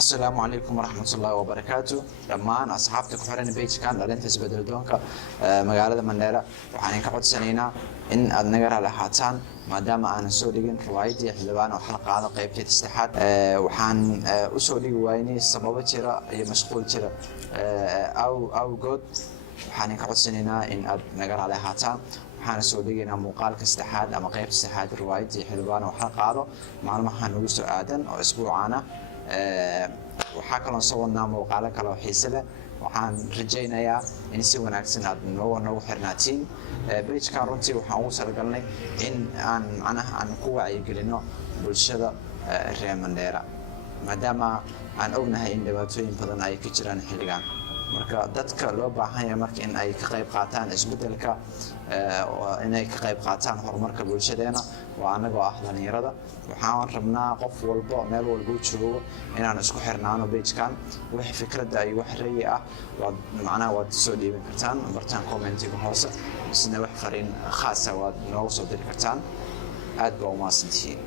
السلام عليكم ورحمة الله وبركاته. دمان أصحابتك حرين بيج كان لأنت تبدل دونك مقالة مندرة وحنين كعود سنينا إن النجار على حاتان ما دام أنا سوريين روايتي حلوان وحلقة على قيبتي تستحات وحن أسوري ويني السبب ترى مشغول ترى أو جود وحنين كعود سنينا إن النجار على حاتان waxaan soo dhigaynaa muuqaalka saddexaad ama qaybta saddexaad riwaayadii xilbaan oo xalqaado maalmaha nagu soo aadan oo isbuucana waxaa kaloo soo wadnaa muuqaalo kale oo xiiso leh waxaan rajaynayaa in si wanaagsan aad noogu xirnaatiin page-kan runtii waxaan ugu talagalnay in aan ku wacyigelino bulshada reer Mandheera maadaama aan ognahay in dhibaatooyin badan ay ka jiraan xilligan marka dadka loo baahan yahay marka in ay ka qayb qaataan isbedelka in ay ka qayb qaataan horumarka bulshadeena waa anagoo ah dhalinyarada waxaan rabnaa qof walba meel walba joogo inaan isku xirnaano page-kan wixii fikrada ay wax reey ah waad soo dhiiban kartaan bartaan commentiga hoose isna wax fariin khaas ah waad noogu soo diri kartaan aad baa u mahadsantihiin